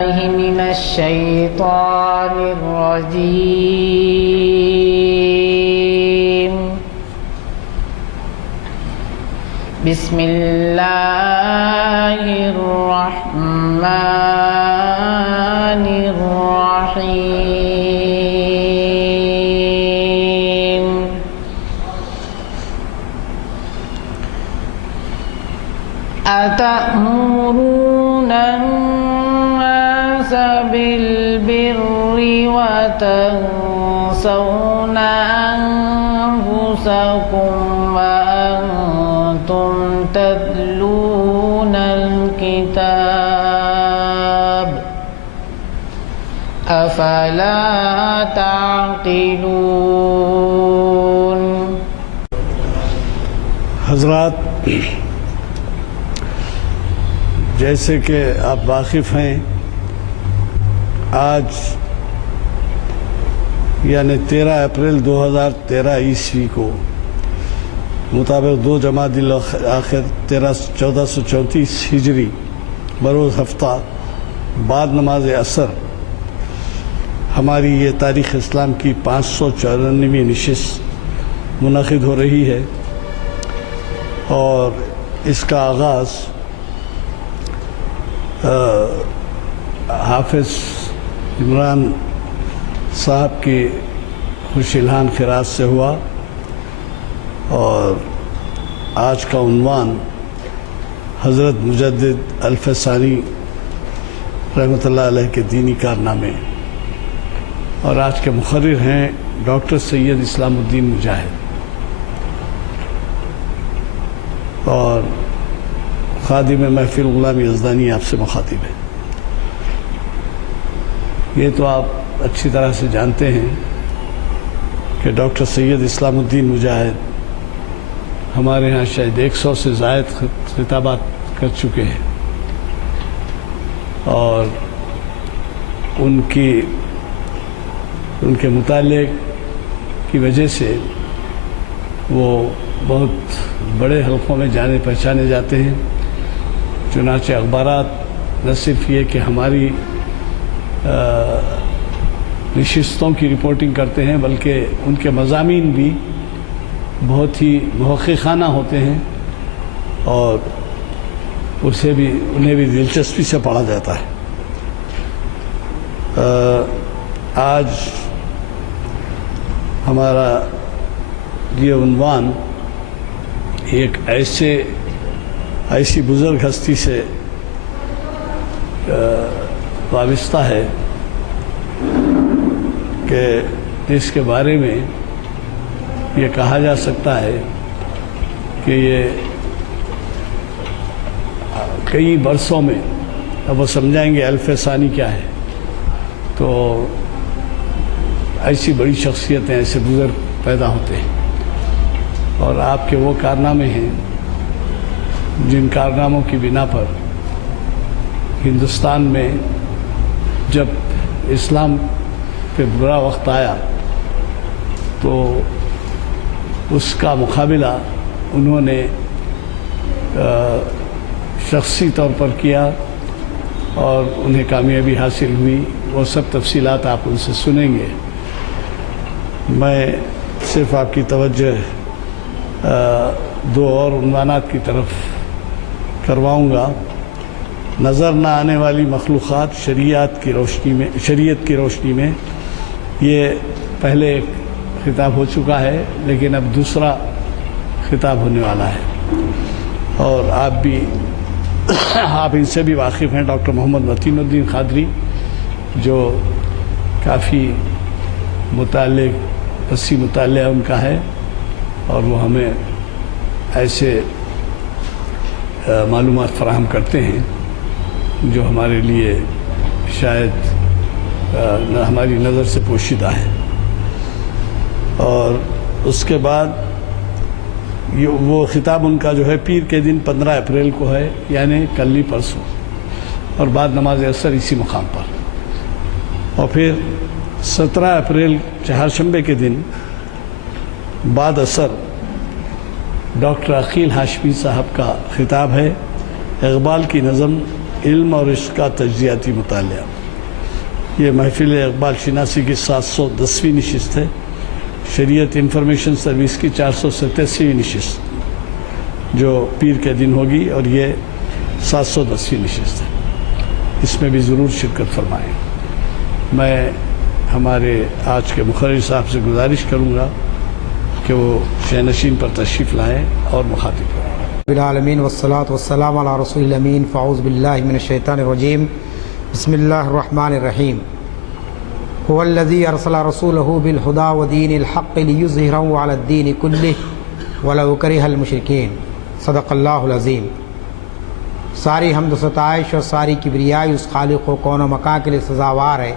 من الشيطان الرجيم. بسم الله الرحمن الرحيم. أتأمرون الناس بالبر وتنسون أنفسكم وأنتم تتلون الكتاب أفلا تعقلون. حضرات، جیسے کہ آپ واقف ہیں، آج یعنی 13 اپریل 2013 عیسوی کو مطابق 2 جمادی الاخر 1434 ہجری بروز ہفتہ بعد نماز عصر ہماری یہ تاریخ اسلام کی 594ویں نشست منعقد ہو رہی ہے، اور اس کا آغاز حافظ عمران صاحب کی خوش الہان خراج سے ہوا، اور آج کا عنوان حضرت مجدد الفسانی رحمۃ اللہ علیہ کے دینی کارنامے، اور آج کے مقرر ہیں ڈاکٹر سید اسلام الدین مجاہد، اور خادم محفل غلام یزدانی آپ سے مخاطب ہے۔ یہ تو آپ اچھی طرح سے جانتے ہیں کہ ڈاکٹر سید اسلام الدین مجاہد ہمارے ہاں شاید 100 سے زائد خطابات کر چکے ہیں، اور ان کے مطالعے کی وجہ سے وہ بہت بڑے حلقوں میں جانے پہچانے جاتے ہیں۔ چنانچہ اخبارات نہ صرف یہ کہ ہماری نشستوں کی رپورٹنگ کرتے ہیں، بلکہ ان کے مضامین بھی بہت ہی محققانہ ہوتے ہیں، اور انہیں بھی دلچسپی سے پڑھا جاتا ہے۔ آج ہمارا یہ عنوان ایک ایسی بزرگ ہستی سے وابستہ ہے کہ اس کے بارے میں یہ کہا جا سکتا ہے کہ یہ کئی برسوں میں، اب وہ سمجھائیں گے الفسانی کیا ہے، تو ایسی بڑی شخصیتیں، ایسے بزرگ پیدا ہوتے ہیں، اور آپ کے وہ کارنامے ہیں جن کارناموں کی بنا پر ہندوستان میں جب اسلام پہ برا وقت آیا تو اس کا مقابلہ انہوں نے شخصی طور پر کیا، اور انہیں کامیابی حاصل ہوئی۔ وہ سب تفصیلات آپ ان سے سنیں گے۔ میں صرف آپ کی توجہ 2 اور عنوانات کی طرف کرواؤں گا۔ نظر نہ آنے والی مخلوقات شریعت کی روشنی میں، یہ پہلے ایک خطاب ہو چکا ہے، لیکن اب دوسرا خطاب ہونے والا ہے، اور آپ ان سے بھی واقف ہیں۔ ڈاکٹر محمد متین الدین قادری، جو کافی وسیع مطالعہ ان کا ہے، اور وہ ہمیں ایسے معلومات فراہم کرتے ہیں جو ہمارے لیے شاید ہماری نظر سے پوشیدہ ہے۔ اور اس کے بعد وہ خطاب ان کا جو ہے پیر کے دن 15 اپریل کو ہے، یعنی کل ہی پرسوں، اور بعد نماز عصر اسی مقام پر، اور پھر 17 اپریل چہارشنبے کے دن بعد عصر ڈاکٹر عقیل ہاشمی صاحب کا خطاب ہے۔ اقبال کی نظم علم اور اس کا تجزیاتی مطالعہ۔ یہ محفل اقبال شناسی کی 710ویں نشست ہے، شریعت انفارمیشن سروس کی 487ویں نشست جو پیر کے دن ہوگی، اور یہ 710ویں نشست ہے۔ اس میں بھی ضرور شرکت فرمائیں۔ میں ہمارے آج کے مقرر صاحب سے گزارش کروں گا کہ وہ شینشین پر تشریف لائیں اور مخاطب کریں۔ بالعالمین والصلاة والسلام علی رسول الامین، فاعوذ باللہ من الشیطان الرجیم، بسم اللہ الرحمن الرحیم۔ هو الذی ارسل رسولہ بالہدی ودین الحق لیظہرہ علی الدین کلہ ولو کرہ المشرکین۔ صدق اللہ العظیم۔ ساری حمد و ستائش اور ساری کبریائی اس خالق و کون و مکان کے لیے سزاوار ہے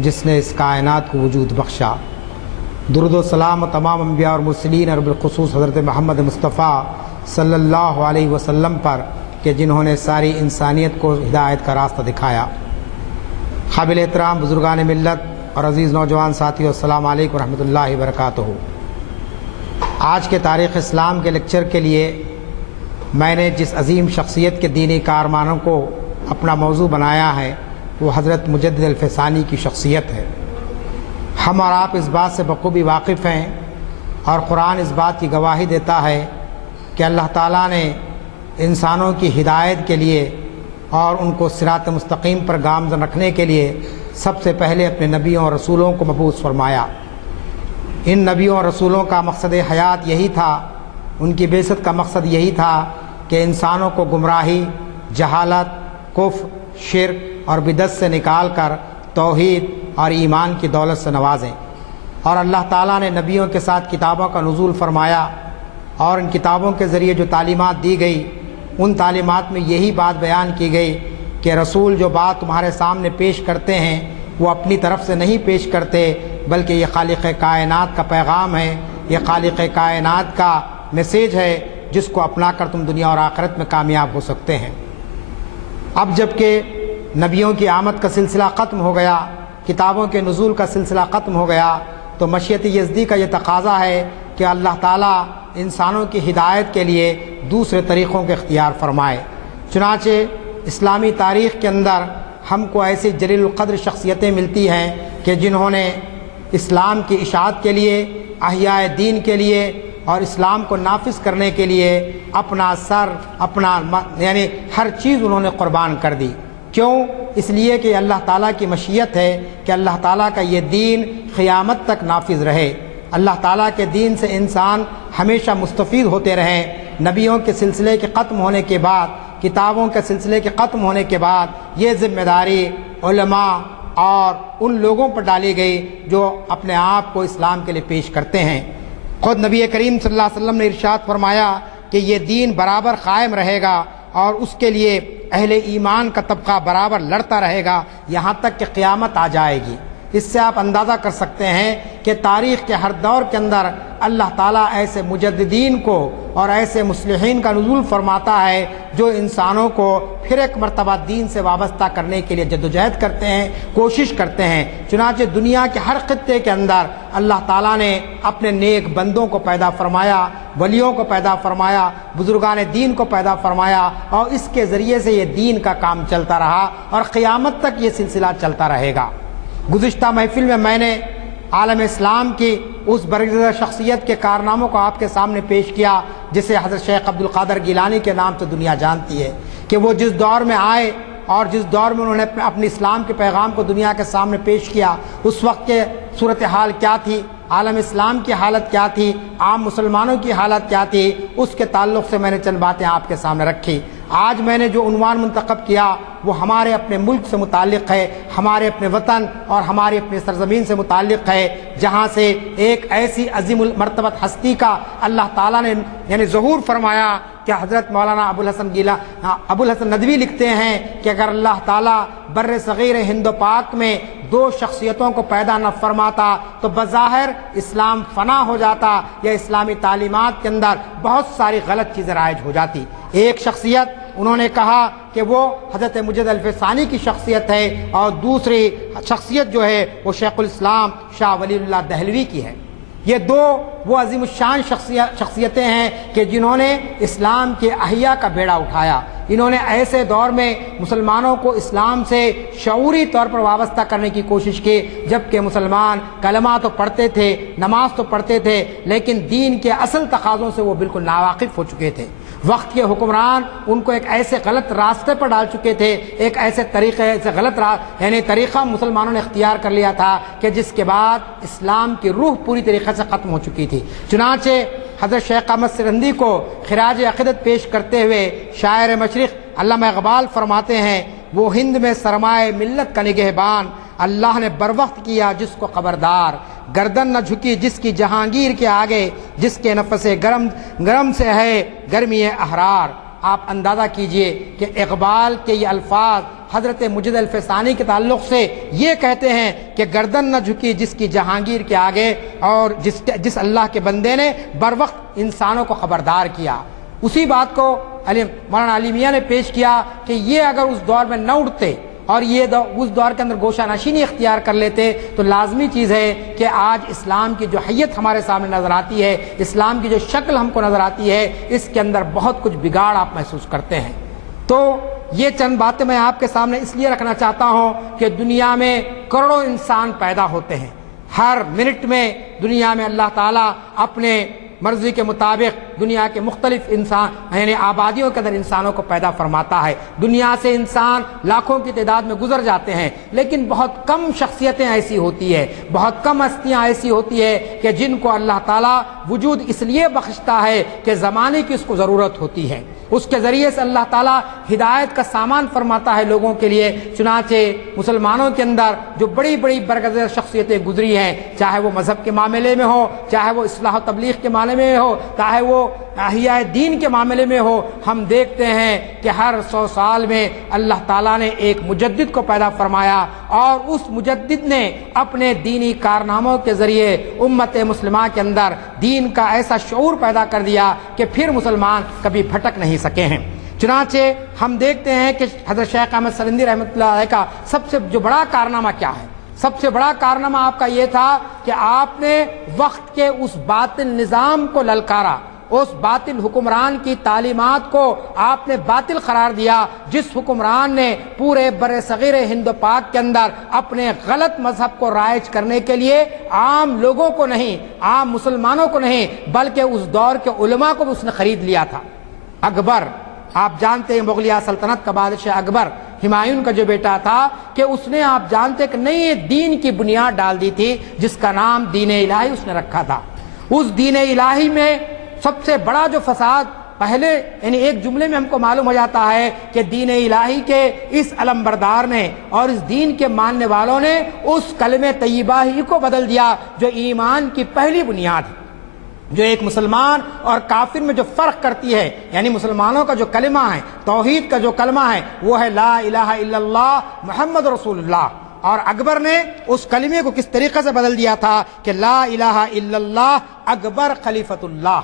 جس نے اس کائنات کو وجود بخشا۔ درود و سلام تمام انبیاء اور مرسلین اور بالخصوص حضرت محمد مصطفیٰ صلی اللہ علیہ وسلم پر کہ جنہوں نے ساری انسانیت کو ہدایت کا راستہ دکھایا۔ قابل احترام بزرگان ملت اور عزیز نوجوان ساتھیو، السلام علیکم ورحمۃ اللہ وبرکاتہ۔ آج کے تاریخ اسلام کے لیکچر کے لیے میں نے جس عظیم شخصیت کے دینی کارناموں کو اپنا موضوع بنایا ہے وہ حضرت مجدد الفسانی کی شخصیت ہے۔ ہم اور آپ اس بات سے بخوبی واقف ہیں اور قرآن اس بات کی گواہی دیتا ہے کہ اللہ تعالیٰ نے انسانوں کی ہدایت کے لیے اور ان کو صراط مستقیم پر گامزن رکھنے کے لیے سب سے پہلے اپنے نبیوں اور رسولوں کو مبعوث فرمایا۔ ان نبیوں اور رسولوں کا مقصد حیات یہی تھا، ان کی بعثت کا مقصد یہی تھا کہ انسانوں کو گمراہی، جہالت، کفر، شرک اور بدعت سے نکال کر توحید اور ایمان کی دولت سے نوازیں۔ اور اللہ تعالیٰ نے نبیوں کے ساتھ کتابوں کا نزول فرمایا، اور ان کتابوں کے ذریعے جو تعلیمات دی گئی ان تعلیمات میں یہی بات بیان کی گئی کہ رسول جو بات تمہارے سامنے پیش کرتے ہیں وہ اپنی طرف سے نہیں پیش کرتے، بلکہ یہ خالق کائنات کا پیغام ہے، یہ خالق کائنات کا میسیج ہے جس کو اپنا کر تم دنیا اور آخرت میں کامیاب ہو سکتے ہیں۔ اب جب کہ نبیوں کی آمد کا سلسلہ ختم ہو گیا، کتابوں کے نزول کا سلسلہ ختم ہو گیا، تو مشیت یزدی کا یہ تقاضا ہے کہ اللہ تعالیٰ انسانوں کی ہدایت کے لیے دوسرے طریقوں کے اختیار فرمائے۔ چنانچہ اسلامی تاریخ کے اندر ہم کو ایسی جلیل القدر شخصیتیں ملتی ہیں کہ جنہوں نے اسلام کی اشاعت کے لیے، احیاء دین کے لیے اور اسلام کو نافذ کرنے کے لیے اپنا سر، یعنی ہر چیز انہوں نے قربان کر دی۔ کیوں؟ اس لیے کہ اللہ تعالیٰ کی مشیت ہے کہ اللہ تعالیٰ کا یہ دین قیامت تک نافذ رہے، اللہ تعالیٰ کے دین سے انسان ہمیشہ مستفید ہوتے رہیں۔ نبیوں کے سلسلے کے ختم ہونے کے بعد، کتابوں کے سلسلے کے ختم ہونے کے بعد یہ ذمہ داری علماء اور ان لوگوں پر ڈالی گئی جو اپنے آپ کو اسلام کے لیے پیش کرتے ہیں۔ خود نبی کریم صلی اللہ علیہ وسلم نے ارشاد فرمایا کہ یہ دین برابر قائم رہے گا اور اس کے لیے اہل ایمان کا طبقہ برابر لڑتا رہے گا یہاں تک کہ قیامت آ جائے گی۔ اس سے آپ اندازہ کر سکتے ہیں کہ تاریخ کے ہر دور کے اندر اللہ تعالیٰ ایسے مجددین کو اور ایسے مصلحین کا نزول فرماتا ہے جو انسانوں کو پھر ایک مرتبہ دین سے وابستہ کرنے کے لیے جدوجہد کرتے ہیں، کوشش کرتے ہیں۔ چنانچہ دنیا کے ہر خطے کے اندر اللہ تعالیٰ نے اپنے نیک بندوں کو پیدا فرمایا، ولیوں کو پیدا فرمایا، بزرگان دین کو پیدا فرمایا، اور اس کے ذریعے سے یہ دین کا کام چلتا رہا اور قیامت تک یہ سلسلہ چلتا رہے گا۔ گزشتہ محفل میں نے عالم اسلام کی اس برگزیدہ شخصیت کے کارناموں کو آپ کے سامنے پیش کیا جسے حضرت شیخ عبد القادر گیلانی کے نام سے دنیا جانتی ہے، کہ وہ جس دور میں آئے اور جس دور میں انہوں نے اپنے اسلام کے پیغام کو دنیا کے سامنے پیش کیا، اس وقت کے صورتحال کیا تھی، عالم اسلام کی حالت کیا تھی، عام مسلمانوں کی حالت کیا تھی، اس کے تعلق سے میں نے چند باتیں آپ کے سامنے رکھی۔ آج میں نے جو عنوان منتخب کیا وہ ہمارے اپنے ملک سے متعلق ہے، ہمارے اپنے وطن اور ہماری اپنی سرزمین سے متعلق ہے، جہاں سے ایک ایسی عظیم المرتبت ہستی کا اللہ تعالیٰ نے یعنی ظہور فرمایا کہ حضرت مولانا ابو الحسن ندوی لکھتے ہیں کہ اگر اللہ تعالیٰ بر صغیر ہند و پاک میں دو شخصیتوں کو پیدا نہ فرماتا تو بظاہر اسلام فنا ہو جاتا یا اسلامی تعلیمات کے اندر بہت ساری غلط چیزیں رائج ہو جاتی۔ ایک شخصیت انہوں نے کہا کہ وہ حضرت مجدد الفسانی کی شخصیت ہے، اور دوسری شخصیت جو ہے وہ شیخ الاسلام شاہ ولی اللہ دہلوی کی ہے۔ یہ دو وہ عظیم الشان شخصیتیں ہیں کہ جنہوں نے اسلام کے احیاء کا بیڑا اٹھایا، انہوں نے ایسے دور میں مسلمانوں کو اسلام سے شعوری طور پر وابستہ کرنے کی کوشش کی جبکہ مسلمان کلمہ تو پڑھتے تھے، نماز تو پڑھتے تھے، لیکن دین کے اصل تقاضوں سے وہ بالکل ناواقف ہو چکے تھے۔ وقت کے حکمران ان کو ایک ایسے غلط راستے پر ڈال چکے تھے، ایک ایسے طریقے سے یعنی طریقہ مسلمانوں نے اختیار کر لیا تھا کہ جس کے بعد اسلام کی روح پوری طریقے سے ختم ہو چکی تھی۔ چنانچہ حضرت شیخ احمد سرہندی کو خراج عقیدت پیش کرتے ہوئے شاعر مشرق علامہ اقبال فرماتے ہیں، وہ ہند میں سرمائے ملت کا نگہبان، اللہ نے بروقت کیا جس کو خبردار، گردن نہ جھکی جس کی جہانگیر کے آگے، جس کے نفس گرم سے ہے گرمی احرار۔ آپ اندازہ کیجئے کہ اقبال کے یہ الفاظ حضرت مجد الفسانی کے تعلق سے یہ کہتے ہیں کہ گردن نہ جھکی جس کی جہانگیر کے آگے، اور جس اللہ کے بندے نے بروقت انسانوں کو خبردار کیا۔ اسی بات کو مولانا علی میاں نے پیش کیا کہ یہ اگر اس دور میں نہ اٹھتے اور یہ اس دور کے اندر گوشہ نشینی اختیار کر لیتے تو لازمی چیز ہے کہ آج اسلام کی جو حیت ہمارے سامنے نظر آتی ہے، اسلام کی جو شکل ہم کو نظر آتی ہے، اس کے اندر بہت کچھ بگاڑ آپ محسوس کرتے ہیں۔ تو یہ چند باتیں میں آپ کے سامنے اس لیے رکھنا چاہتا ہوں کہ دنیا میں کروڑوں انسان پیدا ہوتے ہیں، ہر منٹ میں دنیا میں اللہ تعالیٰ اپنے مرضی کے مطابق دنیا کے مختلف انسان یعنی آبادیوں کے اندر انسانوں کو پیدا فرماتا ہے۔ دنیا سے انسان لاکھوں کی تعداد میں گزر جاتے ہیں، لیکن بہت کم شخصیتیں ایسی ہوتی ہے، بہت کم ہستیاں ایسی ہوتی ہے کہ جن کو اللہ تعالیٰ وجود اس لیے بخشتا ہے کہ زمانے کی اس کو ضرورت ہوتی ہے، اس کے ذریعے سے اللہ تعالیٰ ہدایت کا سامان فرماتا ہے لوگوں کے لیے۔ چنانچہ مسلمانوں کے اندر جو بڑی بڑی برگزیدہ شخصیتیں گزری ہیں، چاہے وہ مذہب کے معاملے میں ہو، چاہے وہ اصلاح و تبلیغ کے معاملے میں ہو، چاہے وہ احیاء دین کے معاملے میں ہو، ہم دیکھتے ہیں کہ ہر 100 سال میں اللہ تعالیٰ نے ایک مجدد کو پیدا فرمایا، اور اس مجدد نے اپنے دینی کارناموں کے ذریعے امت مسلمہ کے اندر دین کا ایسا شعور پیدا کر دیا کہ پھر مسلمان کبھی بھٹک نہیں سکے ہیں۔ چنانچہ ہم دیکھتے ہیں کہ حضرت شیخ احمد سرہندی رحمۃ اللہ علیہ کا سب سے جو بڑا کارنامہ کیا ہے؟ سب سے بڑا کارنامہ آپ کا یہ تھا کہ آپ نے وقت کے اس باطل نظام کو للکارا، اس باطل حکمران کی تعلیمات کو آپ نے باطل قرار دیا، جس حکمران نے پورے بر صغیر ہند و پاک کے اندر اپنے غلط مذہب کو رائج کرنے کے لیے عام لوگوں کو نہیں، عام مسلمانوں کو نہیں، بلکہ اس دور کے علماء کو بھی اس نے خرید لیا تھا۔ اکبر، آپ جانتے ہیں مغلیہ سلطنت کا بادشاہ اکبر، ہمایوں کا جو بیٹا تھا، کہ اس نے آپ جانتے کہ نئی دین کی بنیاد ڈال دی تھی جس کا نام دین الہی اس نے رکھا تھا۔ اس دین الہی میں سب سے بڑا جو فساد پہلے یعنی ایک جملے میں ہم کو معلوم ہو جاتا ہے کہ دین الہی کے اس علمبردار نے اور اس دین کے ماننے والوں نے اس کلمہ طیبہ ہی کو بدل دیا جو ایمان کی پہلی بنیاد ہے، جو ایک مسلمان اور کافر میں جو فرق کرتی ہے، یعنی مسلمانوں کا جو کلمہ ہے، توحید کا جو کلمہ ہے، وہ ہے لا الہ الا اللہ محمد رسول اللہ۔ اور اکبر نے اس کلمے کو کس طریقے سے بدل دیا تھا کہ لا الہ الا اللہ اکبر خلیفۃ اللہ،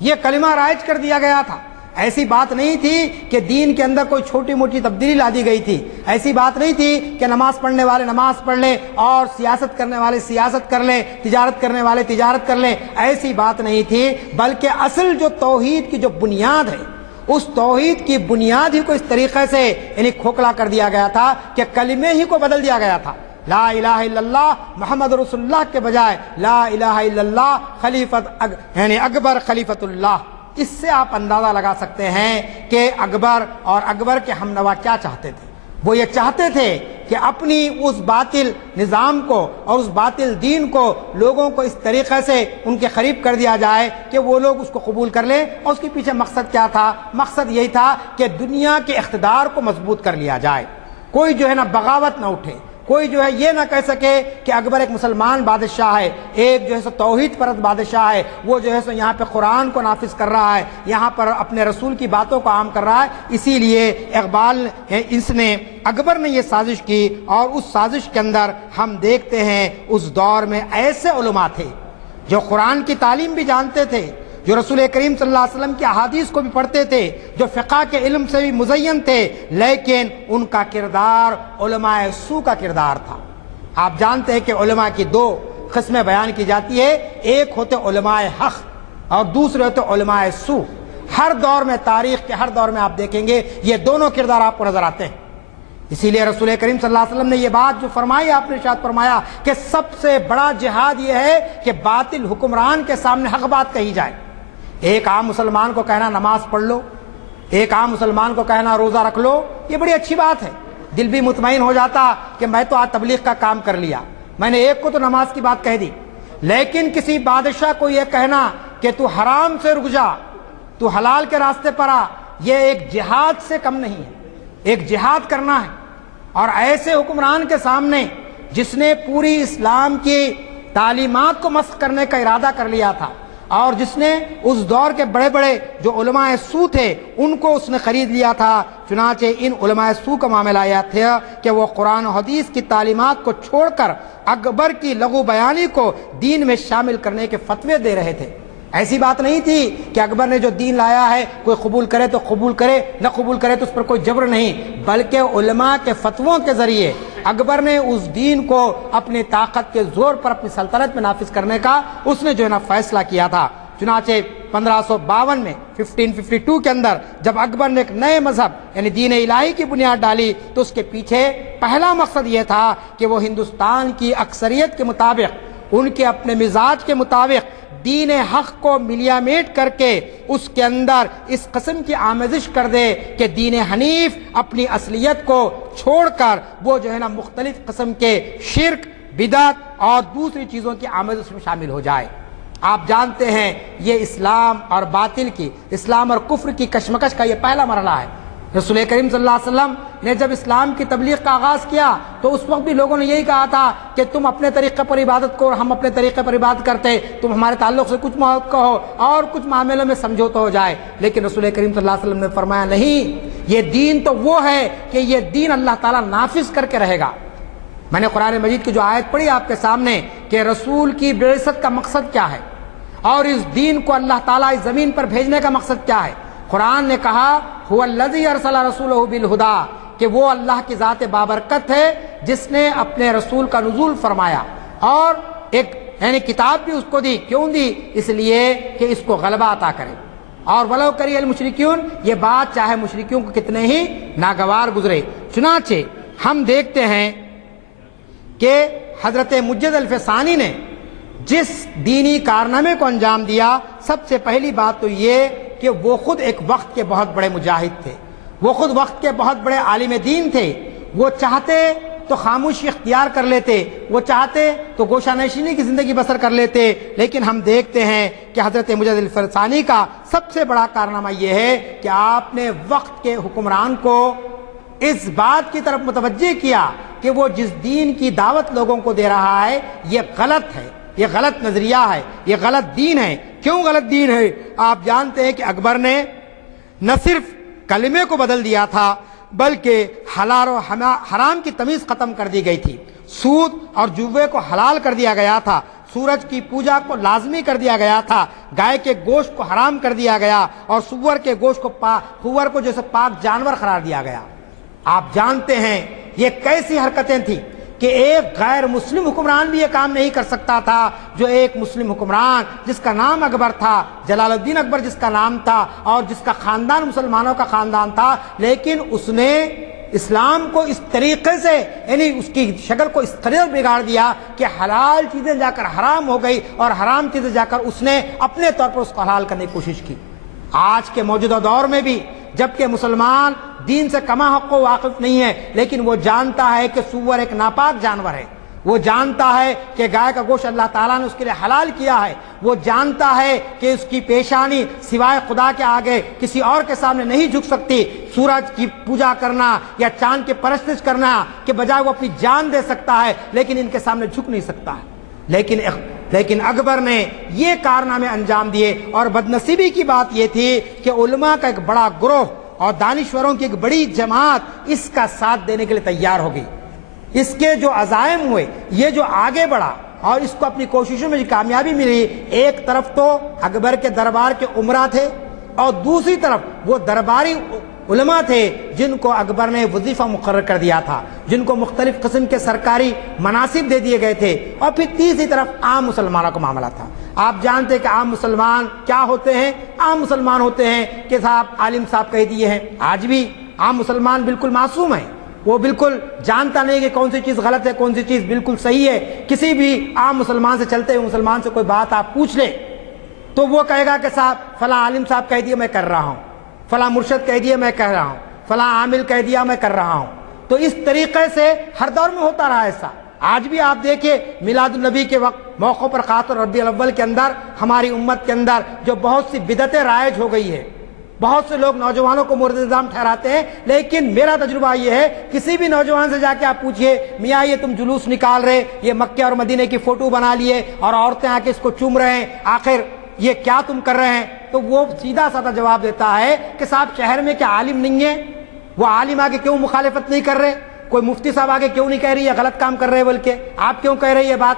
یہ کلمہ رائج کر دیا گیا تھا۔ ایسی بات نہیں تھی کہ دین کے اندر کوئی چھوٹی موٹی تبدیلی لا دی گئی تھی، ایسی بات نہیں تھی کہ نماز پڑھنے والے نماز پڑھ لیں اور سیاست کرنے والے سیاست کر لیں، تجارت کرنے والے تجارت کر لیں، ایسی بات نہیں تھی، بلکہ اصل جو توحید کی جو بنیاد ہے، اس توحید کی بنیاد ہی کو اس طریقے سے یعنی کھوکھلا کر دیا گیا تھا کہ کلمے ہی کو بدل دیا گیا تھا۔ لا الہ الا اللہ محمد رسول اللہ کے بجائے لا الہ الا اللہ یعنی اکبر خلیفۃ اللہ۔ اس سے آپ اندازہ لگا سکتے ہیں کہ اکبر اور اکبر کے ہمنوا کیا چاہتے تھے۔ وہ یہ چاہتے تھے کہ اپنی اس باطل نظام کو اور اس باطل دین کو لوگوں کو اس طریقے سے ان کے قریب کر دیا جائے کہ وہ لوگ اس کو قبول کر لیں، اور اس کے پیچھے مقصد کیا تھا؟ مقصد یہی تھا کہ دنیا کے اقتدار کو مضبوط کر لیا جائے، کوئی جو ہے نا بغاوت نہ اٹھے، کوئی جو ہے یہ نہ کہہ سکے کہ اکبر ایک مسلمان بادشاہ ہے، ایک جو ہے سو توحید پرست بادشاہ ہے، وہ جو ہے سو یہاں پہ قرآن کو نافذ کر رہا ہے، یہاں پر اپنے رسول کی باتوں کو عام کر رہا ہے۔ اسی لیے اقبال اکبر نے یہ سازش کی، اور اس سازش کے اندر ہم دیکھتے ہیں اس دور میں ایسے علماء تھے جو قرآن کی تعلیم بھی جانتے تھے، جو رسول کریم صلی اللہ علیہ وسلم کی احادیث کو بھی پڑھتے تھے، جو فقہ کے علم سے بھی مزین تھے، لیکن ان کا کردار علماء سو کا کردار تھا۔ آپ جانتے ہیں کہ علماء کی دو قسمیں بیان کی جاتی ہے، ایک ہوتے علماء حق اور دوسرے ہوتے علماء سو۔ ہر دور میں، تاریخ کے ہر دور میں آپ دیکھیں گے یہ دونوں کردار آپ کو نظر آتے ہیں۔ اسی لیے رسول کریم صلی اللہ علیہ وسلم نے یہ بات جو فرمائی، آپ نے ارشاد فرمایا کہ سب سے بڑا جہاد یہ ہے کہ باطل حکمران کے سامنے حق بات کہی جائے۔ ایک عام مسلمان کو کہنا نماز پڑھ لو، ایک عام مسلمان کو کہنا روزہ رکھ لو، یہ بڑی اچھی بات ہے، دل بھی مطمئن ہو جاتا کہ میں تو آج تبلیغ کا کام کر لیا، میں نے ایک کو تو نماز کی بات کہہ دی۔ لیکن کسی بادشاہ کو یہ کہنا کہ تو حرام سے رک جا، تو حلال کے راستے پر آ، یہ ایک جہاد سے کم نہیں ہے، ایک جہاد کرنا ہے۔ اور ایسے حکمران کے سامنے جس نے پوری اسلام کی تعلیمات کو مسخ کرنے کا ارادہ کر لیا تھا، اور جس نے اس دور کے بڑے بڑے جو علماء سو تھے ان کو اس نے خرید لیا تھا، چنانچہ ان علماء سو کا معاملہ یہ تھا کہ وہ قرآن و حدیث کی تعلیمات کو چھوڑ کر اکبر کی لغو بیانی کو دین میں شامل کرنے کے فتوے دے رہے تھے۔ ایسی بات نہیں تھی کہ اکبر نے جو دین لایا ہے کوئی قبول کرے تو قبول کرے، نہ قبول کرے تو اس پر کوئی جبر نہیں، بلکہ علماء کے فتووں کے ذریعے اکبر نے اس دین کو اپنی طاقت کے زور پر اپنی سلطنت میں نافذ کرنے کا اس نے جو ہے نا فیصلہ کیا تھا۔ چنانچہ 1552 میں 1552 کے اندر جب اکبر نے ایک نئے مذہب یعنی دین الہی کی بنیاد ڈالی تو اس کے پیچھے پہلا مقصد یہ تھا کہ وہ ہندوستان کی اکثریت کے مطابق، ان کے اپنے مزاج کے مطابق دین حق کو ملیامیٹ کر کے اس کے اندر اس قسم کی آمیزش کر دے کہ دین حنیف اپنی اصلیت کو چھوڑ کر وہ جو ہے نا مختلف قسم کے شرک، بدعت اور دوسری چیزوں کی آمیزش میں شامل ہو جائے۔ آپ جانتے ہیں یہ اسلام اور باطل کی، اسلام اور کفر کی کشمکش کا یہ پہلا مرحلہ ہے۔ رسول کریم صلی اللہ علیہ وسلم نے جب اسلام کی تبلیغ کا آغاز کیا تو اس وقت بھی لوگوں نے یہی کہا تھا کہ تم اپنے طریقے پر عبادت کرو، ہم اپنے طریقے پر عبادت کرتے، تم ہمارے تعلق سے کچھ کہو اور کچھ معاملوں میں سمجھوتا ہو جائے۔ لیکن رسول کریم صلی اللہ علیہ وسلم نے فرمایا نہیں، یہ دین تو وہ ہے کہ یہ دین اللہ تعالیٰ نافذ کر کے رہے گا۔ میں نے قرآن مجید کی جو آیت پڑھی آپ کے سامنے کہ رسول کی بعثت کا مقصد کیا ہے اور اس دین کو اللہ تعالیٰ اس زمین پر بھیجنے کا مقصد کیا ہے۔ قرآن نے کہا هو الذی ارسل رسولہ بالہدی، کہ وہ اللہ کی ذات بابرکت ہے جس نے اپنے رسول کا نزول فرمایا اور ایک یعنی کتاب بھی اس کو دی۔ کیوں دی؟ اس لیے کہ اس کو غلبہ عطا کرے۔ اور ولو کری المشرکون، یہ بات چاہے مشرکیوں کو کتنے ہی ناگوار گزرے۔ چنانچہ ہم دیکھتے ہیں کہ حضرت مجد الف ثانی نے جس دینی کارنامے کو انجام دیا، سب سے پہلی بات تو یہ کہ وہ خود ایک وقت کے بہت بڑے مجاہد تھے، وہ خود وقت کے بہت بڑے عالم دین تھے۔ وہ چاہتے تو خاموشی اختیار کر لیتے، وہ چاہتے تو گوشہ نشینی کی زندگی بسر کر لیتے، لیکن ہم دیکھتے ہیں کہ حضرت مجد الف ثانی کا سب سے بڑا کارنامہ یہ ہے کہ آپ نے وقت کے حکمران کو اس بات کی طرف متوجہ کیا کہ وہ جس دین کی دعوت لوگوں کو دے رہا ہے یہ غلط ہے، یہ غلط نظریہ ہے، یہ غلط دین ہے۔ کیوں غلط دین ہے؟ آپ جانتے ہیں کہ اکبر نے نہ صرف کلمے کو بدل دیا تھا بلکہ حلال و حرام کی تمیز ختم کر دی گئی تھی، سود اور جوے کو حلال کر دیا گیا تھا، سورج کی پوجا کو لازمی کر دیا گیا تھا، گائے کے گوشت کو حرام کر دیا گیا اور سور کے گوشت کو سور کو جیسے پاک جانور قرار دیا گیا۔ آپ جانتے ہیں یہ کیسی حرکتیں تھیں کہ ایک غیر مسلم حکمران بھی یہ کام نہیں کر سکتا تھا جو ایک مسلم حکمران جس کا نام اکبر تھا، جلال الدین اکبر جس کا نام تھا اور جس کا خاندان مسلمانوں کا خاندان تھا، لیکن اس نے اسلام کو اس طریقے سے یعنی اس کی شکل کو اس طرح بگاڑ دیا کہ حلال چیزیں جا کر حرام ہو گئی اور حرام چیزیں جا کر اس نے اپنے طور پر اس کو حلال کرنے کی کوشش کی۔ آج کے موجودہ دور میں بھی جبکہ مسلمان دین سے کما حق کو واقف نہیں ہے، لیکن وہ جانتا ہے کہ سور ایک ناپاک جانور ہے، وہ جانتا ہے کہ گائے کا گوشت اللہ تعالیٰ نے اس کے لیے حلال کیا ہے، وہ جانتا ہے کہ اس کی پیشانی سوائے خدا کے آگے کسی اور کے سامنے نہیں جھک سکتی، سورج کی پوجا کرنا یا چاند کی پرستش کرنا کے بجائے وہ اپنی جان دے سکتا ہے لیکن ان کے سامنے جھک نہیں سکتا ہے۔ لیکن اکبر نے یہ کارنامے انجام دیے اور بدنصیبی کی بات یہ تھی کہ علماء کا ایک بڑا گروہ اور دانشوروں کی ایک بڑی جماعت اس کا ساتھ دینے کے لیے تیار ہو گئی۔ اس کے جو عزائم ہوئے، یہ جو آگے بڑھا اور اس کو اپنی کوششوں میں کامیابی ملی، ایک طرف تو اکبر کے دربار کے امراء تھے اور دوسری طرف وہ درباری علماء تھے جن کو اکبر نے وظیفہ مقرر کر دیا تھا، جن کو مختلف قسم کے سرکاری مناصب دے دیے گئے تھے، اور پھر تیسری طرف عام مسلمانوں کا معاملہ تھا۔ آپ جانتے ہیں کہ عام مسلمان کیا ہوتے ہیں؟ عام مسلمان ہوتے ہیں کہ صاحب عالم صاحب کہہ دیے ہیں۔ آج بھی عام مسلمان بالکل معصوم ہیں، وہ بالکل جانتا نہیں کہ کون سی چیز غلط ہے، کون سی چیز بالکل صحیح ہے۔ کسی بھی عام مسلمان سے چلتے ہوئے مسلمان سے کوئی بات آپ پوچھ لیں تو وہ کہے گا کہ صاحب فلاں عالم صاحب کہہ دیے میں کر رہا ہوں، فلاں مرشد کہہ دیا میں کہہ رہا ہوں، فلاں عامل کہہ دیا میں کر رہا ہوں۔ تو اس طریقے سے ہر دور میں ہوتا رہا ایسا۔ آج بھی آپ دیکھیں میلاد النبی کے وقت موقع پر خاص طور ربیع الاول کے اندر ہماری امت کے اندر جو بہت سی بدعتیں رائج ہو گئی ہے، بہت سے لوگ نوجوانوں کو مورد الزام ٹھہراتے ہیں، لیکن میرا تجربہ یہ ہے کسی بھی نوجوان سے جا کے آپ پوچھئے میاں یہ تم جلوس نکال رہے، یہ مکہ اور مدینے کی فوٹو بنا لیے اور عورتیں آ کے اس کو چوم رہے ہیں، آخر یہ کیا تم کر رہے ہیں؟ تو وہ سیدھا سادہ جواب دیتا ہے کہ صاحب شہر میں کیا عالم نہیں ہے؟ وہ عالم آگے کیوں مخالفت نہیں کر رہے؟ کوئی مفتی صاحب آگے کیوں نہیں کہہ رہی ہے غلط کام کر رہے بلکہ آپ کیوں کہہ رہے یہ بات؟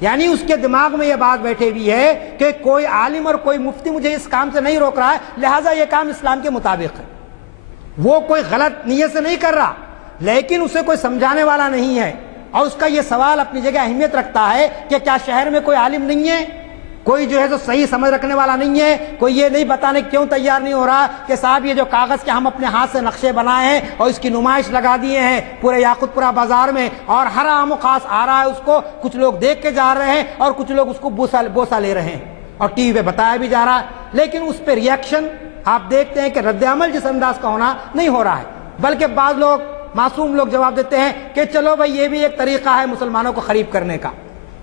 یعنی اس کے دماغ میں یہ بات بیٹھے ہوئی ہے کہ کوئی عالم اور کوئی مفتی مجھے اس کام سے نہیں روک رہا ہے، لہٰذا یہ کام اسلام کے مطابق ہے۔ وہ کوئی غلط نیت سے نہیں کر رہا، لیکن اسے کوئی سمجھانے والا نہیں ہے، اور اس کا یہ سوال اپنی جگہ اہمیت رکھتا ہے کہ کیا شہر میں کوئی عالم نہیں ہے، کوئی جو ہے تو صحیح سمجھ رکھنے والا نہیں ہے، کوئی یہ نہیں بتانے کیوں تیار نہیں ہو رہا کہ صاحب یہ جو کاغذ کے ہم اپنے ہاتھ سے نقشے بنائے ہیں اور اس کی نمائش لگا دیے ہیں پورے یاقوت پورا بازار میں، اور ہر عام و خاص آ رہا ہے اس کو، کچھ لوگ دیکھ کے جا رہے ہیں اور کچھ لوگ اس کو بوسہ لے رہے ہیں، اور ٹی وی پہ بتایا بھی جا رہا ہے، لیکن اس پہ ریئیکشن آپ دیکھتے ہیں کہ رد عمل جس انداز کا ہونا نہیں ہو رہا ہے، بلکہ بعض لوگ معصوم لوگ جواب دیتے ہیں کہ چلو بھائی یہ بھی ایک طریقہ ہے مسلمانوں کو قریب کرنے کا،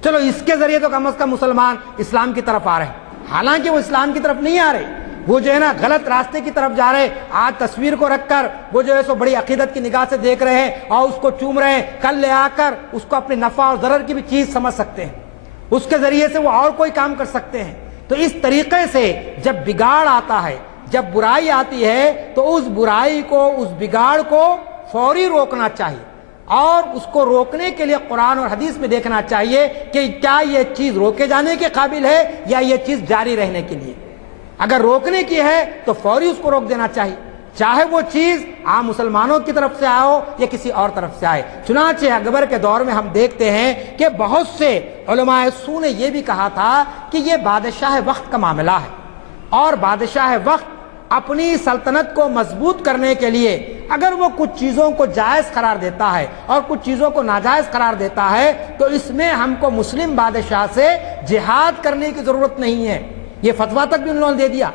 چلو اس کے ذریعے تو کم از کم مسلمان اسلام کی طرف آ رہے ہیں۔ حالانکہ وہ اسلام کی طرف نہیں آ رہے، وہ جو ہے نا غلط راستے کی طرف جا رہے۔ آج تصویر کو رکھ کر وہ جو ہے سو بڑی عقیدت کی نگاہ سے دیکھ رہے ہیں اور اس کو چوم رہے ہیں، کل لے آ کر اس کو اپنے نفع اور ضرر کی بھی چیز سمجھ سکتے ہیں، اس کے ذریعے سے وہ اور کوئی کام کر سکتے ہیں۔ تو اس طریقے سے جب بگاڑ آتا ہے، جب برائی آتی ہے، تو اس برائی کو، اس بگاڑ کو فوری روکنا چاہیے، اور اس کو روکنے کے لیے قرآن اور حدیث میں دیکھنا چاہیے کہ کیا یہ چیز روکے جانے کے قابل ہے یا یہ چیز جاری رہنے کے لیے۔ اگر روکنے کی ہے تو فوری اس کو روک دینا چاہیے، چاہے وہ چیز عام مسلمانوں کی طرف سے آئے ہو یا کسی اور طرف سے آئے۔ چنانچہ اکبر کے دور میں ہم دیکھتے ہیں کہ بہت سے علماء سو نے یہ بھی کہا تھا کہ یہ بادشاہ وقت کا معاملہ ہے، اور بادشاہ وقت اپنی سلطنت کو مضبوط کرنے کے لیے اگر وہ کچھ چیزوں کو جائز قرار دیتا ہے اور کچھ چیزوں کو ناجائز قرار دیتا ہے تو اس میں ہم کو مسلم بادشاہ سے جہاد کرنے کی ضرورت نہیں ہے۔ یہ فتویٰ تک بھی انہوں نے دے دیا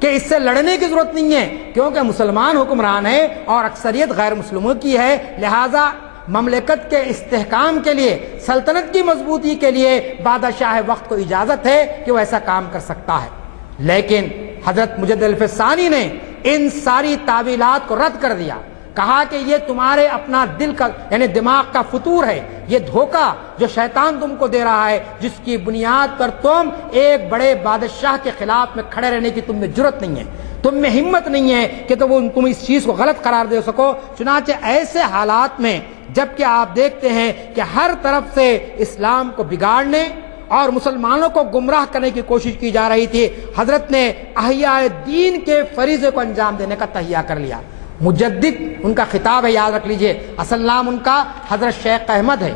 کہ اس سے لڑنے کی ضرورت نہیں ہے، کیونکہ مسلمان حکمران ہے اور اکثریت غیر مسلموں کی ہے، لہٰذا مملکت کے استحکام کے لیے، سلطنت کی مضبوطی کے لیے بادشاہ وقت کو اجازت ہے کہ وہ ایسا کام کر سکتا ہے۔ لیکن حضرت مجدد الف ثانی نے ان ساری تعویلات کو رد کر دیا، کہا کہ یہ تمہارے اپنا دل کا یعنی دماغ کا فطور ہے، یہ دھوکہ جو شیطان تم کو دے رہا ہے، جس کی بنیاد پر تم ایک بڑے بادشاہ کے خلاف میں کھڑے رہنے کی تم میں جرت نہیں ہے، تم میں ہمت نہیں ہے کہ تم اس چیز کو غلط قرار دے سکو۔ چنانچہ ایسے حالات میں جبکہ آپ دیکھتے ہیں کہ ہر طرف سے اسلام کو بگاڑنے اور مسلمانوں کو گمراہ کرنے کی کوشش کی جا رہی تھی، حضرت نے احیاء دین کے فریضے کو انجام دینے کا تہیہ کر لیا۔ مجدد ان کا خطاب ہے، یاد رکھ لیجئے، اصل نام ان کا حضرت شیخ احمد ہے،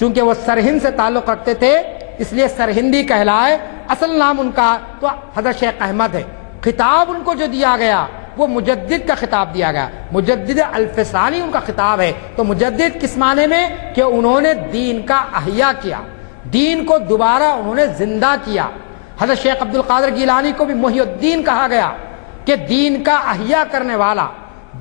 چونکہ وہ سرہند سے تعلق رکھتے تھے اس لیے سرہندی کہلائے، اصل نام ان کا تو حضرت شیخ احمد ہے۔ خطاب ان کو جو دیا گیا وہ مجدد کا خطاب دیا گیا، مجدد الف ثانی ان کا خطاب ہے۔ تو مجدد کس معنی میں کہ انہوں نے دین کا احیاء کیا، دین کو دوبارہ انہوں نے زندہ کیا۔ حضرت شیخ عبد القادر گیلانی کو بھی محی الدین کہا گیا کہ دین کا احیاء کرنے والا،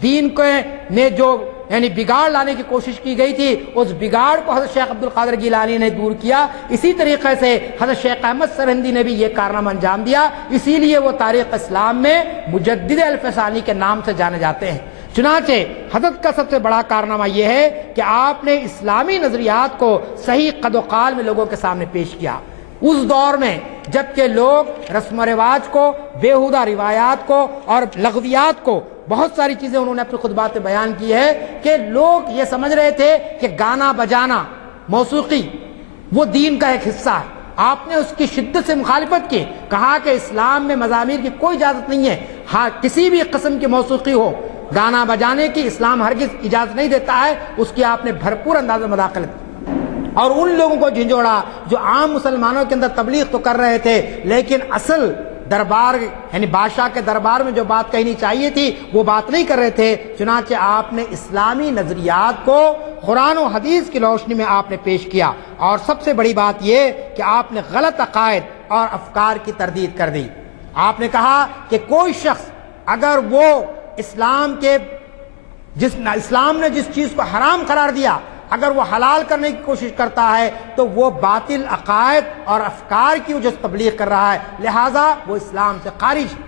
دین کو نے جو یعنی بگاڑ لانے کی کوشش کی گئی تھی اس بگاڑ کو حضرت شیخ عبد القادر گیلانی نے دور کیا۔ اسی طریقے سے حضرت شیخ احمد سرہندی نے بھی یہ کارنامہ انجام دیا، اسی لیے وہ تاریخ اسلام میں مجدد الف ثانی کے نام سے جانے جاتے ہیں۔ چنانچہ حضرت کا سب سے بڑا کارنامہ یہ ہے کہ آپ نے اسلامی نظریات کو صحیح قد و قال میں لوگوں کے سامنے پیش کیا۔ اس دور میں جبکہ لوگ رسم و رواج کو، بیہودہ روایات کو اور لغویات کو، بہت ساری چیزیں انہوں نے اپنے خطبات میں بیان کی ہے کہ لوگ یہ سمجھ رہے تھے کہ گانا بجانا، موسیقی وہ دین کا ایک حصہ ہے۔ آپ نے اس کی شدت سے مخالفت کی، کہا کہ اسلام میں مزامیر کی کوئی اجازت نہیں ہے، ہاں کسی بھی قسم کی موسیقی ہو، گانا بجانے کی اسلام ہرگز اجازت نہیں دیتا ہے، اس کی آپ نے بھرپور انداز میں مداخلت کی اور ان لوگوں کو جھنجھوڑا جو عام مسلمانوں کے اندر تبلیغ تو کر رہے تھے لیکن اصل دربار یعنی بادشاہ کے دربار میں جو بات کہنی چاہیے تھی وہ بات نہیں کر رہے تھے۔ چنانچہ آپ نے اسلامی نظریات کو قرآن و حدیث کی روشنی میں آپ نے پیش کیا، اور سب سے بڑی بات یہ کہ آپ نے غلط عقائد اور افکار کی تردید کر دی۔ آپ نے کہا کہ کوئی شخص اگر وہ اسلام نے جس چیز کو حرام قرار دیا اگر وہ حلال کرنے کی کوشش کرتا ہے تو وہ باطل عقائد اور افکار کی وجہ سے تبلیغ کر رہا ہے، لہذا وہ اسلام سے خارج ہے۔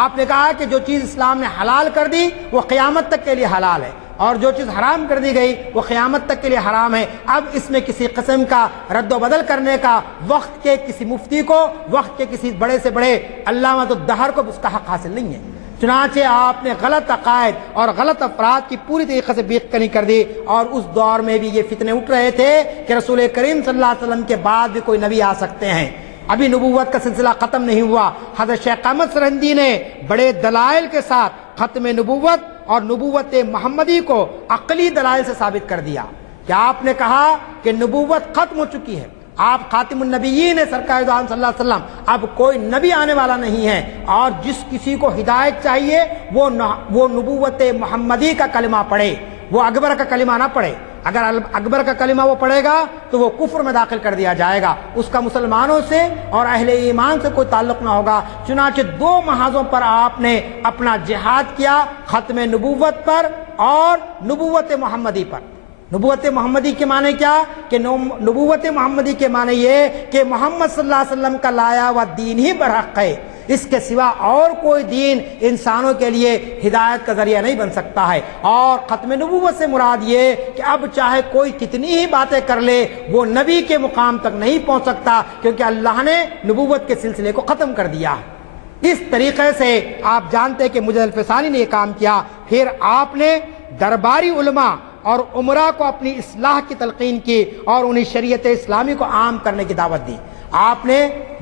آپ نے کہا کہ جو چیز اسلام نے حلال کر دی وہ قیامت تک کے لیے حلال ہے، اور جو چیز حرام کر دی گئی وہ قیامت تک کے لیے حرام ہے۔ اب اس میں کسی قسم کا رد و بدل کرنے کا وقت کے کسی مفتی کو، وقت کے کسی بڑے سے بڑے علامہ الدہر کو اس کا حق حاصل نہیں ہے۔ چنانچہ آپ نے غلط عقائد اور غلط افراد کی پوری طریقے سے بیخ کنی کر دی، اور اس دور میں بھی یہ فتنے اٹھ رہے تھے کہ رسول کریم صلی اللہ علیہ وسلم کے بعد بھی کوئی نبی آ سکتے ہیں، ابھی نبوت کا سلسلہ ختم نہیں ہوا۔ حضرت شیخ احمد سرہندی نے بڑے دلائل کے ساتھ ختم نبوت اور نبوت محمدی کو عقلی دلائل سے ثابت کر دیا کہ آپ نے کہا کہ نبوت ختم ہو چکی ہے، آپ خاتم النبیین ہیں سرکار دو عالم صلی اللہ علیہ وسلم، اب کوئی نبی آنے والا نہیں ہے، اور جس کسی کو ہدایت چاہیے وہ نبوت محمدی کا کلمہ پڑھے، وہ اکبر کا کلمہ نہ پڑھے۔ اگر اکبر کا کلمہ وہ پڑھے گا تو وہ کفر میں داخل کر دیا جائے گا، اس کا مسلمانوں سے اور اہل ایمان سے کوئی تعلق نہ ہوگا۔ چنانچہ دو محاذوں پر آپ نے اپنا جہاد کیا، ختم نبوت پر اور نبوت محمدی پر۔ نبوت محمدی کے معنی کیا کہ نبوت محمدی کے معنی یہ کہ محمد صلی اللہ علیہ وسلم کا لایا ہوا دین ہی برحق ہے، اس کے سوا اور کوئی دین انسانوں کے لیے ہدایت کا ذریعہ نہیں بن سکتا ہے۔ اور ختم نبوت سے مراد یہ کہ اب چاہے کوئی کتنی ہی باتیں کر لے وہ نبی کے مقام تک نہیں پہنچ سکتا، کیونکہ اللہ نے نبوت کے سلسلے کو ختم کر دیا۔ اس طریقے سے آپ جانتے ہیں کہ مجد الفسانی نے یہ کام کیا۔ پھر آپ نے درباری علماء اور عمرا کو اپنی اصلاح کی تلقین کی اور انہیں شریعت اسلامی کو عام کرنے کی دعوت دی۔ آپ نے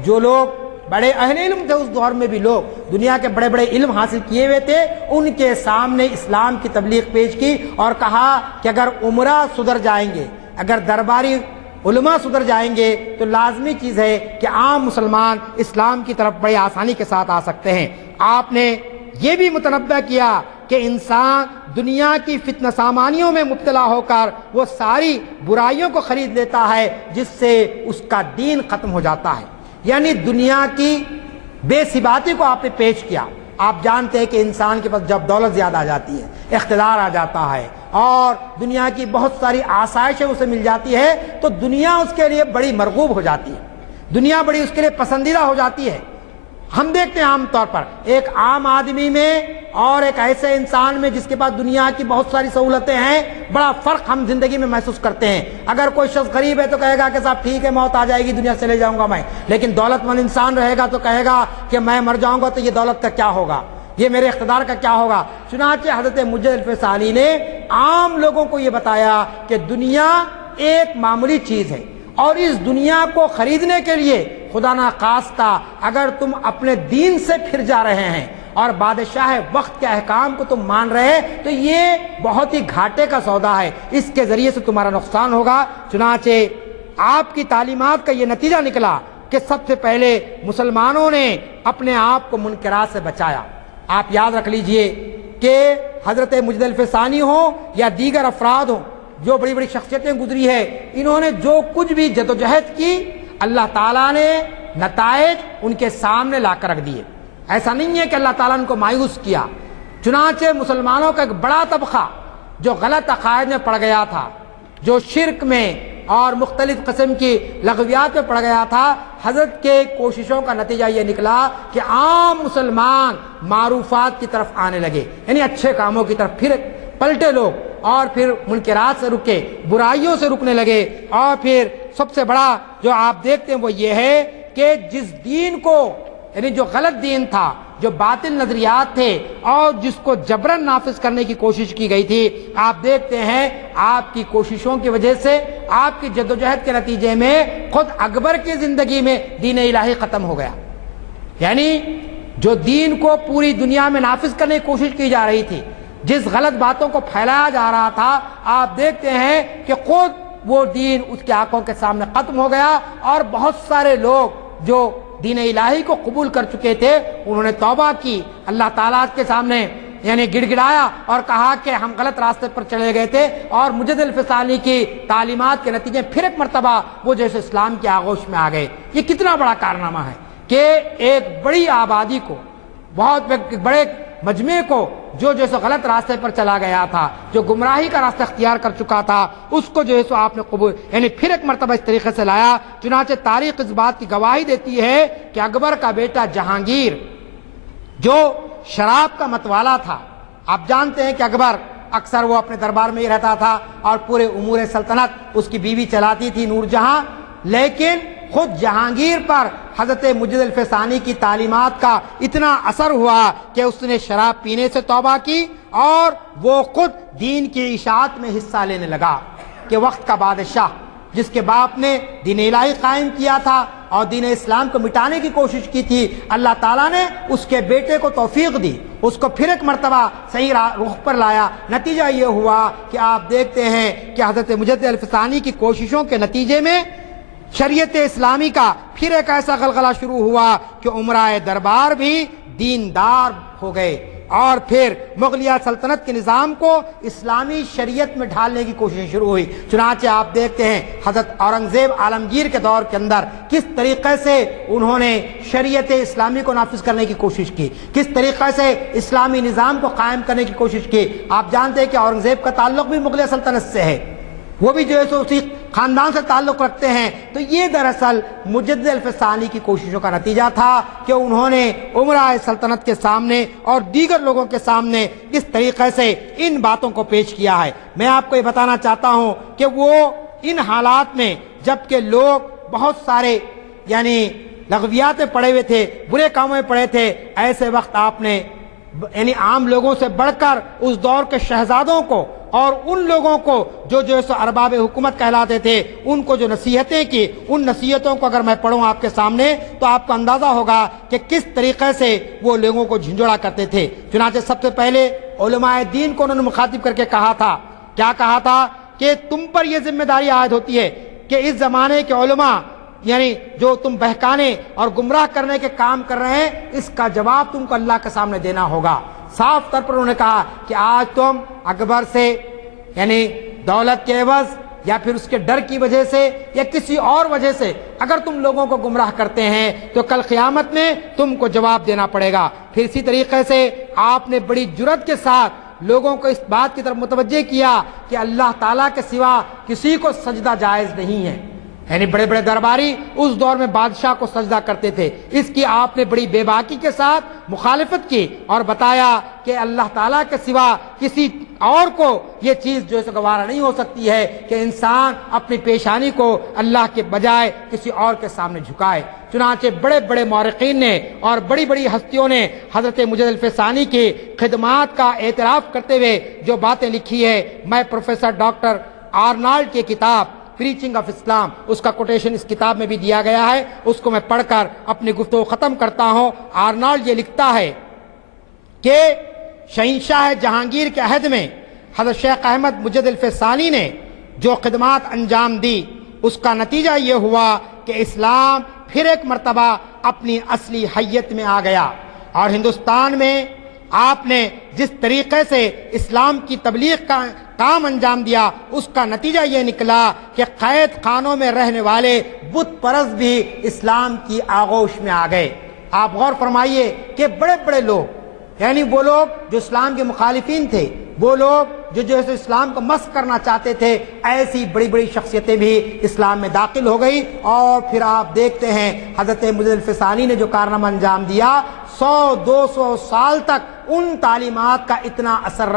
جو لوگ بڑے اہل علم تھے اس دور میں بھی، لوگ دنیا کے بڑے بڑے علم حاصل کیے ہوئے تھے، ان کے سامنے اسلام کی تبلیغ پیش کی اور کہا کہ اگر عمرا سدھر جائیں گے، اگر درباری علماء سدھر جائیں گے تو لازمی چیز ہے کہ عام مسلمان اسلام کی طرف بڑی آسانی کے ساتھ آ سکتے ہیں۔ آپ نے یہ بھی متنبہ کیا کہ انسان دنیا کی فتنہ سامانیوں میں مبتلا ہو کر وہ ساری برائیوں کو خرید لیتا ہے جس سے اس کا دین ختم ہو جاتا ہے، یعنی دنیا کی بے ثباتی کو آپ نے پیش کیا۔ آپ جانتے ہیں کہ انسان کے پاس جب دولت زیادہ آ جاتی ہے، اقتدار آ جاتا ہے اور دنیا کی بہت ساری آسائشیں اسے مل جاتی ہے تو دنیا اس کے لیے بڑی مرغوب ہو جاتی ہے، دنیا بڑی اس کے لیے پسندیدہ ہو جاتی ہے۔ ہم دیکھتے ہیں عام طور پر ایک عام آدمی میں اور ایک ایسے انسان میں جس کے پاس دنیا کی بہت ساری سہولتیں ہیں، بڑا فرق ہم زندگی میں محسوس کرتے ہیں۔ اگر کوئی شخص غریب ہے تو کہے گا کہ صاحب ٹھیک ہے موت آ جائے گی دنیا سے چلے جاؤں گا میں، لیکن دولت مند انسان رہے گا تو کہے گا کہ میں مر جاؤں گا تو یہ دولت کا کیا ہوگا، یہ میرے اقتدار کا کیا ہوگا۔ چنانچہ حضرت مجد الفسانی نے عام لوگوں کو یہ بتایا کہ دنیا ایک معمولی چیز ہے، اور اس دنیا کو خریدنے کے لیے خدا نخواستہ اگر تم اپنے دین سے پھر جا رہے ہیں اور بادشاہ وقت کے احکام کو تم مان رہے تو یہ بہت ہی گھاٹے کا سودا ہے، اس کے ذریعے سے تمہارا نقصان ہوگا۔ چنانچہ آپ کی تعلیمات کا یہ نتیجہ نکلا کہ سب سے پہلے مسلمانوں نے اپنے آپ کو منکرات سے بچایا۔ آپ یاد رکھ لیجئے کہ حضرت مجد الفسانی ہو یا دیگر افراد ہوں جو بڑی بڑی شخصیتیں گزری ہے، انہوں نے جو کچھ بھی جدوجہد کی اللہ تعالیٰ نے نتائج ان کے سامنے لا کر رکھ دیے۔ ایسا نہیں ہے کہ اللہ تعالیٰ نے ان کو مایوس کیا۔ چنانچہ مسلمانوں کا ایک بڑا طبقہ جو غلط عقائد میں پڑ گیا تھا، جو شرک میں اور مختلف قسم کی لغویات میں پڑ گیا تھا، حضرت کے کوششوں کا نتیجہ یہ نکلا کہ عام مسلمان معروفات کی طرف آنے لگے، یعنی اچھے کاموں کی طرف پھر پلٹے لوگ، اور پھر منکرات سے رکے، برائیوں سے رکنے لگے۔ اور پھر سب سے بڑا جو آپ دیکھتے ہیں وہ یہ ہے کہ جس دین کو یعنی جو غلط دین تھا، جو باطل نظریات تھے اور جس کو جبرن نافذ کرنے کی کوشش کی گئی تھی، آپ دیکھتے ہیں آپ کی کوششوں کی وجہ سے، آپ کی جدوجہد کے نتیجے میں خود اکبر کی زندگی میں دین الہی ختم ہو گیا۔ یعنی جو دین کو پوری دنیا میں نافذ کرنے کی کوشش کی جا رہی تھی، جس غلط باتوں کو پھیلایا جا رہا تھا، آپ دیکھتے ہیں کہ خود وہ دین اس کی آنکھوں کے سامنے ختم ہو گیا، اور بہت سارے لوگ جو دین الہی کو قبول کر چکے تھے انہوں نے توبہ کی، اللہ تعالیٰ کے سامنے یعنی گڑ گڑایا اور کہا کہ ہم غلط راستے پر چلے گئے تھے، اور مجد الفسانی کی تعلیمات کے نتیجے پھر ایک مرتبہ وہ جیسے اسلام کی آغوش میں آ گئے۔ یہ کتنا بڑا کارنامہ ہے کہ ایک بڑی آبادی کو، بہت بڑے مجمع کو جو جیسے غلط راستے پر چلا گیا تھا، جو گمراہی کا راستہ اختیار کر چکا تھا، اس کو جو ہے سو آپ نے قبول یعنی پھر ایک مرتبہ اس طریقے سے لایا۔ چنانچہ تاریخ اس بات کی گواہی دیتی ہے کہ اکبر کا بیٹا جہانگیر جو شراب کا متوالا تھا، آپ جانتے ہیں کہ اکبر اکثر وہ اپنے دربار میں ہی رہتا تھا اور پورے امور سلطنت اس کی بیوی چلاتی تھی نور جہاں، لیکن خود جہانگیر پر حضرت مجد الفسانی کی تعلیمات کا اتنا اثر ہوا کہ اس نے شراب پینے سے توبہ کی اور وہ خود دین کی اشاعت میں حصہ لینے لگا کہ وقت کا بادشاہ جس کے باپ نے دین الہی قائم کیا تھا اور دین اسلام کو مٹانے کی کوشش کی تھی، اللہ تعالیٰ نے اس کے بیٹے کو توفیق دی، اس کو پھر ایک مرتبہ صحیح رخ پر لایا۔ نتیجہ یہ ہوا کہ آپ دیکھتے ہیں کہ حضرت مجد الفسانی کی کوششوں کے نتیجے میں شریعت اسلامی کا پھر ایک ایسا غلغلہ شروع ہوا کہ عمرائے دربار بھی دیندار ہو گئے، اور پھر مغلیہ سلطنت کے نظام کو اسلامی شریعت میں ڈھالنے کی کوشش شروع ہوئی۔ چنانچہ آپ دیکھتے ہیں حضرت اورنگزیب عالمگیر کے دور کے اندر کس طریقے سے انہوں نے شریعت اسلامی کو نافذ کرنے کی کوشش کی، کس طریقے سے اسلامی نظام کو قائم کرنے کی کوشش کی۔ آپ جانتے ہیں کہ اورنگزیب کا تعلق بھی مغلیہ سلطنت سے ہے، وہ بھی جو ہے سو اسی خاندان سے تعلق رکھتے ہیں۔ تو یہ دراصل مجد الفسانی کی کوششوں کا نتیجہ تھا کہ انہوں نے امراء سلطنت کے سامنے اور دیگر لوگوں کے سامنے اس طریقے سے ان باتوں کو پیش کیا ہے۔ میں آپ کو یہ بتانا چاہتا ہوں کہ وہ ان حالات میں جبکہ لوگ بہت سارے یعنی لغویات میں پڑے ہوئے تھے، برے کاموں میں پڑے تھے، ایسے وقت آپ نے یعنی عام لوگوں سے بڑھ کر اس دور کے شہزادوں کو اور ان لوگوں کو جو ہے سو ارباب حکومت کہلاتے تھے ان کو جو نصیحتیں کی، ان نصیحتوں کو اگر میں پڑھوں آپ کے سامنے تو آپ کو اندازہ ہوگا کہ کس طریقے سے وہ لوگوں کو جھنجھوڑا کرتے تھے۔ چنانچہ سب سے پہلے علماء دین کو انہوں نے مخاطب کر کے کہا تھا، کیا کہا تھا کہ تم پر یہ ذمہ داری عائد ہوتی ہے کہ اس زمانے کے علماء یعنی جو تم بہکانے اور گمراہ کرنے کے کام کر رہے ہیں اس کا جواب تم کو اللہ کے سامنے دینا ہوگا۔ صاف طور پر انہوں نے کہا کہ آج تم اکبر سے یعنی دولت کے عوض یا پھر اس کے ڈر کی وجہ سے یا کسی اور وجہ سے اگر تم لوگوں کو گمراہ کرتے ہیں تو کل قیامت میں تم کو جواب دینا پڑے گا۔ پھر اسی طریقے سے آپ نے بڑی جرات کے ساتھ لوگوں کو اس بات کی طرف متوجہ کیا کہ اللہ تعالیٰ کے سوا کسی کو سجدہ جائز نہیں ہے، یعنی بڑے بڑے درباری اس دور میں بادشاہ کو سجدہ کرتے تھے، اس کی آپ نے بڑی بے باکی کے ساتھ مخالفت کی اور بتایا کہ اللہ تعالیٰ کے سوا کسی اور کو یہ چیز جو ہے گوارا نہیں ہو سکتی ہے کہ انسان اپنی پیشانی کو اللہ کے بجائے کسی اور کے سامنے جھکائے۔ چنانچہ بڑے بڑے مورخین نے اور بڑی بڑی ہستیوں نے حضرت مجد الفسانی کی خدمات کا اعتراف کرتے ہوئے جو باتیں لکھی ہے، میں پروفیسر ڈاکٹر آرنالڈ کی کتاب پریچنگ آف اسلام اس کا کوٹیشن اس کتاب میں بھی دیا گیا ہے، اس کو میں پڑھ کر اپنی گفتگو ختم کرتا ہوں۔ آرنالڈ یہ لکھتا ہے کہ شہنشاہ جہانگیر کے عہد میں حضرت شیخ احمد مجد الفسانی نے جو خدمات انجام دی اس کا نتیجہ یہ ہوا کہ اسلام پھر ایک مرتبہ اپنی اصلی حیت میں آ گیا، اور ہندوستان میں آپ نے جس طریقے سے اسلام کی تبلیغ کا کام انجام دیا اس کا نتیجہ یہ نکلا کہ قید خانوں میں رہنے والے بت پرست بھی اسلام کی آغوش میں آ گئے۔ آپ غور فرمائیے کہ بڑے بڑے لوگ یعنی وہ لوگ جو اسلام کے مخالفین تھے، وہ لوگ جو ہے اسلام کو مسخ کرنا چاہتے تھے، ایسی بڑی بڑی شخصیتیں بھی اسلام میں داخل ہو گئی۔ اور پھر آپ دیکھتے ہیں حضرت مجد الفسانی نے جو کارنامہ انجام دیا، 100-200 سال تک ان تعلیمات کا اتنا اثر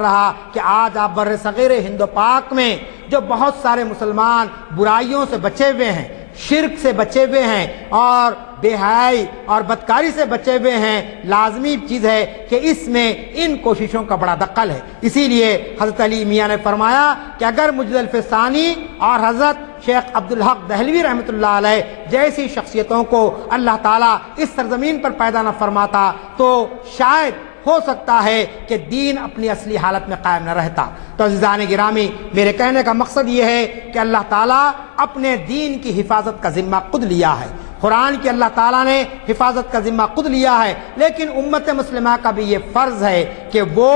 رہا کہ آج آپ بر صغیر ہند و پاک میں جو بہت سارے مسلمان برائیوں سے بچے ہوئے ہیں، شرک سے بچے ہوئے ہیں اور بے حیائی اور بدکاری سے بچے ہوئے ہیں، لازمی چیز ہے کہ اس میں ان کوششوں کا بڑا دخل ہے۔ اسی لیے حضرت علی میاں نے فرمایا کہ اگر مجد الفسانی اور حضرت شیخ عبدالحق دہلوی رحمۃ اللہ علیہ جیسی شخصیتوں کو اللہ تعالیٰ اس سرزمین پر پیدا نہ فرماتا تو شاید ہو سکتا ہے کہ دین اپنی اصلی حالت میں قائم نہ رہتا۔ تو عزیزان گرامی، میرے کہنے کا مقصد یہ ہے کہ اللہ تعالیٰ اپنے دین کی حفاظت کا ذمہ خود لیا ہے، قرآن کی اللہ تعالیٰ نے حفاظت کا ذمہ خود لیا ہے، لیکن امت مسلمہ کا بھی یہ فرض ہے کہ وہ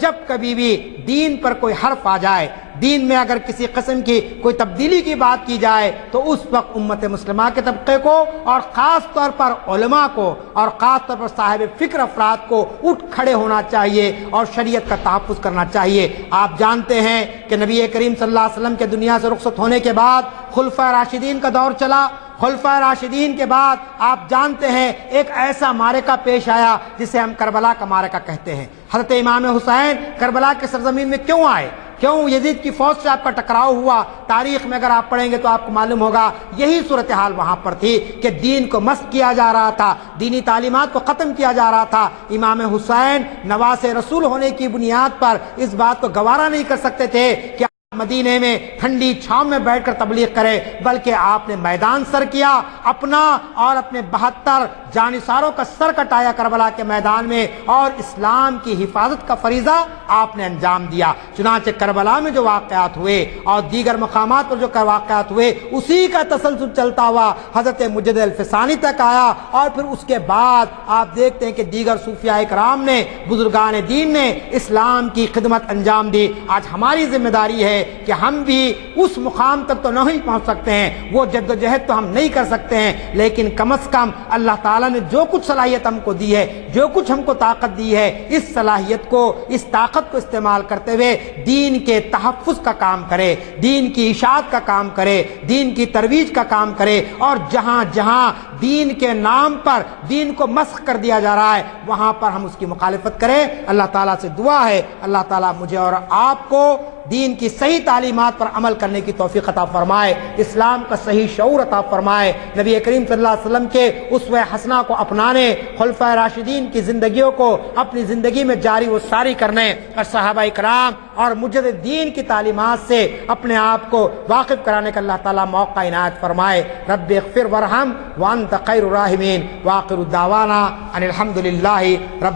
جب کبھی بھی دین پر کوئی حرف آ جائے، دین میں اگر کسی قسم کی کوئی تبدیلی کی بات کی جائے، تو اس وقت امت مسلمہ کے طبقے کو اور خاص طور پر علماء کو اور خاص طور پر صاحب فکر افراد کو اٹھ کھڑے ہونا چاہیے اور شریعت کا تحفظ کرنا چاہیے۔ آپ جانتے ہیں کہ نبی کریم صلی اللہ علیہ وسلم کے دنیا سے رخصت ہونے کے بعد خلفائے راشدین کا دور چلا۔ خلفائے راشدین کے بعد آپ جانتے ہیں ایک ایسا معرکہ پیش آیا جسے ہم کربلا کا معرکہ کہتے ہیں۔ حضرت امام حسین کربلا کے سرزمین میں کیوں آئے؟ کیوں یزید کی فوج سے آپ کا ٹکراؤ ہوا؟ تاریخ میں اگر آپ پڑھیں گے تو آپ کو معلوم ہوگا یہی صورتحال وہاں پر تھی کہ دین کو مسخ کیا جا رہا تھا، دینی تعلیمات کو ختم کیا جا رہا تھا۔ امام حسین نواز رسول ہونے کی بنیاد پر اس بات کو گوارا نہیں کر سکتے تھے کہ مدینے میں ٹھنڈی چھاؤں میں بیٹھ کر تبلیغ کرے، بلکہ آپ نے میدان سر کیا، اپنا اور اپنے 72 جانثاروں کا سر کٹایا کربلا کے میدان میں، اور اسلام کی حفاظت کا فریضہ آپ نے انجام دیا۔ چنانچہ کربلا میں جو واقعات ہوئے اور دیگر مقامات پر جو واقعات ہوئے، اسی کا تسلسل چلتا ہوا حضرت مجدد الفسانی تک آیا، اور پھر اس کے بعد آپ دیکھتے ہیں کہ دیگر صوفیاء کرام نے، بزرگان دین نے اسلام کی خدمت انجام دی۔ آج ہماری ذمہ داری ہے کہ ہم بھی اس مقام تک تو نہیں پہنچ سکتے ہیں، وہ جد و جہد تو ہم نہیں کر سکتے ہیں، لیکن کم از کم اللہ تعالیٰ نے جو کچھ صلاحیت ہم کو دی ہے، جو کچھ ہم کو طاقت دی ہے، اس صلاحیت کو، اس طاقت کو استعمال کرتے ہوئے دین کے تحفظ کا کام کرے، دین کی اشاعت کا کام کرے، دین کی ترویج کا کام کرے، اور جہاں جہاں دین کے نام پر دین کو مسخ کر دیا جا رہا ہے وہاں پر ہم اس کی مخالفت کریں۔ اللہ تعالیٰ سے دعا ہے اللہ تعالیٰ مجھے اور آپ کو دین کی صحیح تعلیمات پر عمل کرنے کی توفیق عطا فرمائے، اسلام کا صحیح شعور عطا فرمائے، نبی کریم صلی اللہ علیہ وسلم کے اسوہ حسنہ کو اپنانے، خلفائے راشدین کی زندگیوں کو اپنی زندگی میں جاری و ساری کرنے، اور صحابہ کرام اور مجدد دین کی تعلیمات سے اپنے آپ کو واقف کرانے کا اللہ تعالیٰ موقع عنایت فرمائے۔ رب اغفر ورحم وانت خیر الراحمین، وآخر دعوانا ان الحمد للہ رب